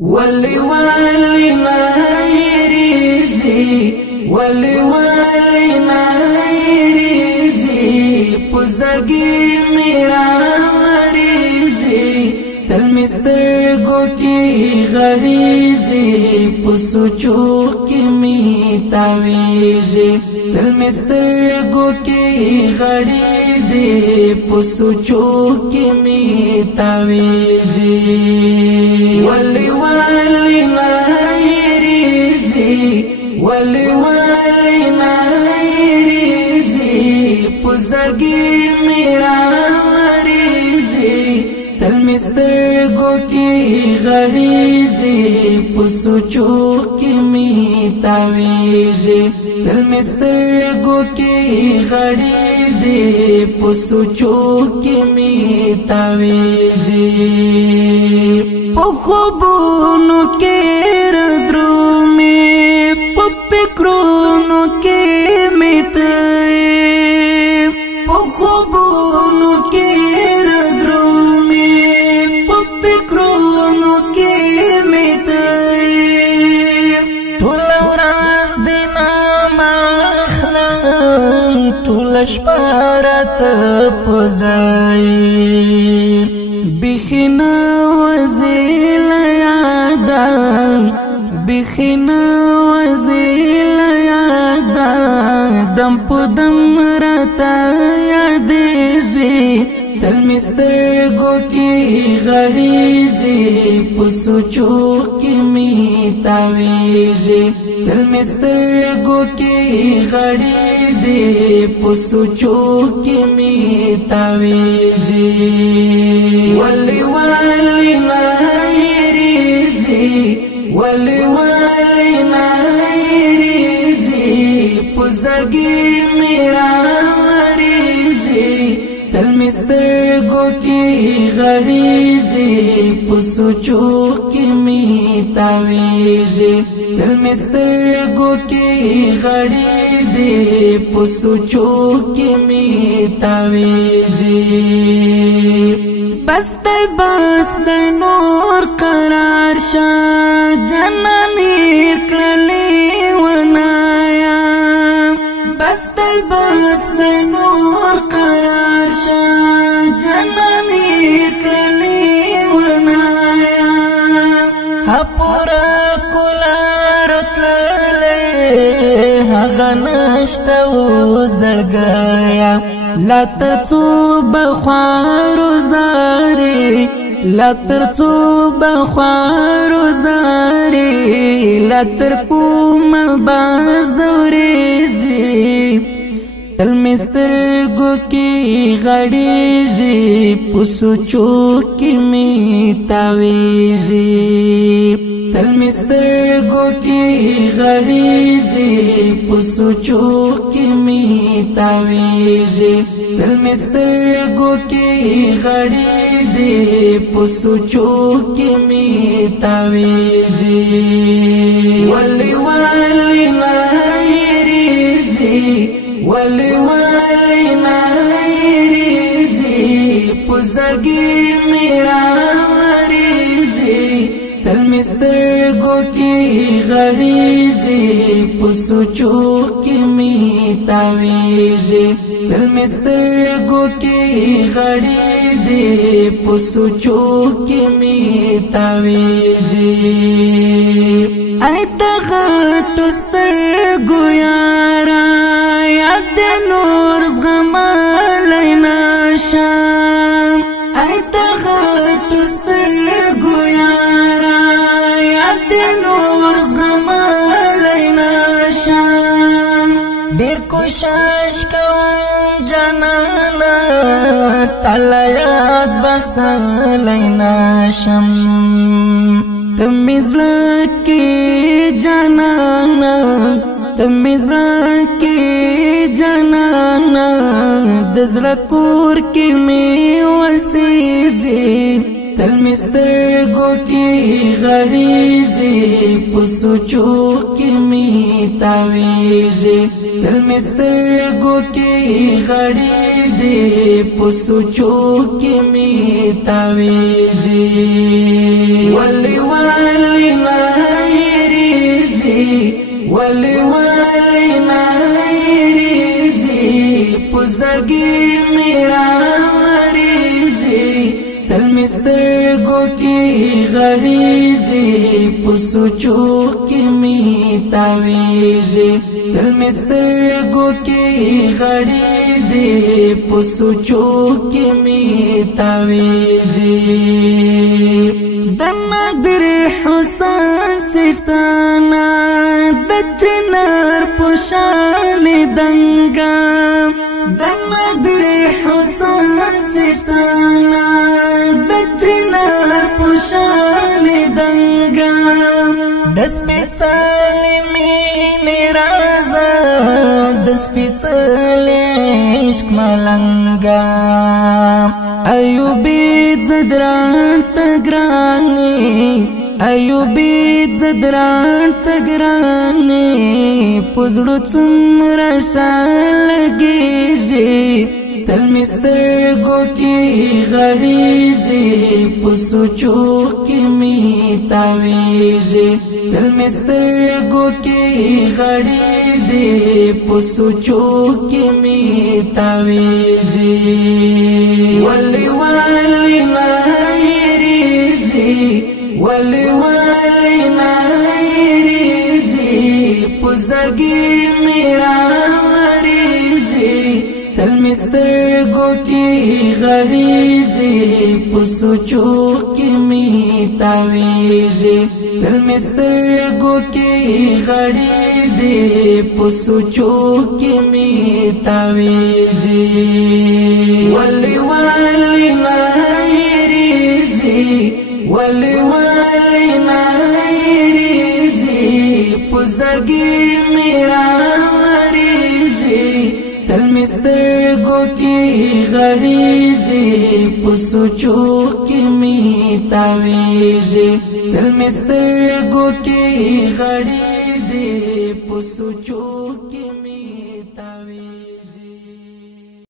ولی ولی نایریجی ولی ولی نایریجی پزرگی میرا ریجی تل مسترگو کی غریجی پسوچو کی میتاویجی تل مسترگو کی غریجی پسوچو کی میتاویجی ولی ولی نایریجی ولی ولی نایریجی پزرگی میرا ریجی تل مسترگو کی غریجی پسوچو کی میتاویجی تل مسترگو کی غریجی پسوچو کی میتاویجی خوبونو کې درومي په فکرونو کې میته په خوبونو کې درومي په فکرونو کې میته ټول ورځ د نامخلم ټول شپه راته پزای بخنا وزیل یادا بخنا وزیل یادا دم په دم راته یادېږي تل مسترګو کې غړېږي په سوچو کې میتاویږي تل مسترګو کې غړېږي په سوچو کې میتاویږي ولی ولی نایریجی ولی ولی نایریجی پزرگی میرا ریجی تل مسترگو کی غریجی پسوچو کی میتاویجی تل مسترگو کی غریجی پسوچو کی میتاویجی بس د نور قرار شا جنانی کړلې ونایا بس د نور قرار شا جنانی کړلې ونایا اپورا کولار تللې هغه نشته زړګیا لا ترڅو بخوارو زاري لا ترڅو بخوارو زاري لا تر کوم بازوريږي تل مسترګو کې غړېږي پسوچو کې میتاویږي تل مسترګو کې غړېږي پسوچو کې میتاویږي تل مسترګو کې غړېږي پسوچو کې میتاویږي ولی ولی نایریجی ولی ولی نایریجی پزرگی میرا ریجی تل مسترگو کی غریجی پسوچو کی میتاویجی تل مسترگو کی غریجی پسوچو کی میتاویجی ایت غټو سترګو یارا یاد نور زغم لینا شام ایت غټو سترګو یارا یاد نور زغم لینا شام ډېر کوشش کوم جانانا تعالی یاد بس لینا شم تمزرا کی جانانا تمزرا کی جانانا دزرا کور کی می وسیجی تل مسترگو کی غریجی پسوچو کی میتاویجی تل مسترگو کی غریجی پسوچو کی میتاویجی ولی ولی غړیږي پسوچو کې می تاویږي دل می سترګو کې غړیږي پسوچو کې می تاویږي د نادر حسین څښتنا د چنار پوشال دنګا د نادر حسین څښتنا د چنار پوشال دنګا د سپېڅلې مینې رازه د سپېڅلې عشق ملنګا ایوبی زدران تگرانی ایوبی زدران تگرانی پزړو څومره شالګیږي تل می سترګو کې غړیږي پسوچو کې می تاویږي تل می سترګو کې غړیږي پسوچو کې می تاویږي ولی ولی نایریږي ولی ولی نایریږي پزړګي میرا وریږي تل می سترګو کې غړیږي پسوچو کې می تاویږي تل می سترګو کې غړیږي پسوچو کې می تاویږي ولی ولی نایریږي ولی ولی نایریږي پزړګي میرا وریږي تل می سترګو کې غړیږي پسوچو کې می تاویږي تل می سترګو کې غړیږي پسوچو کې می تاویږي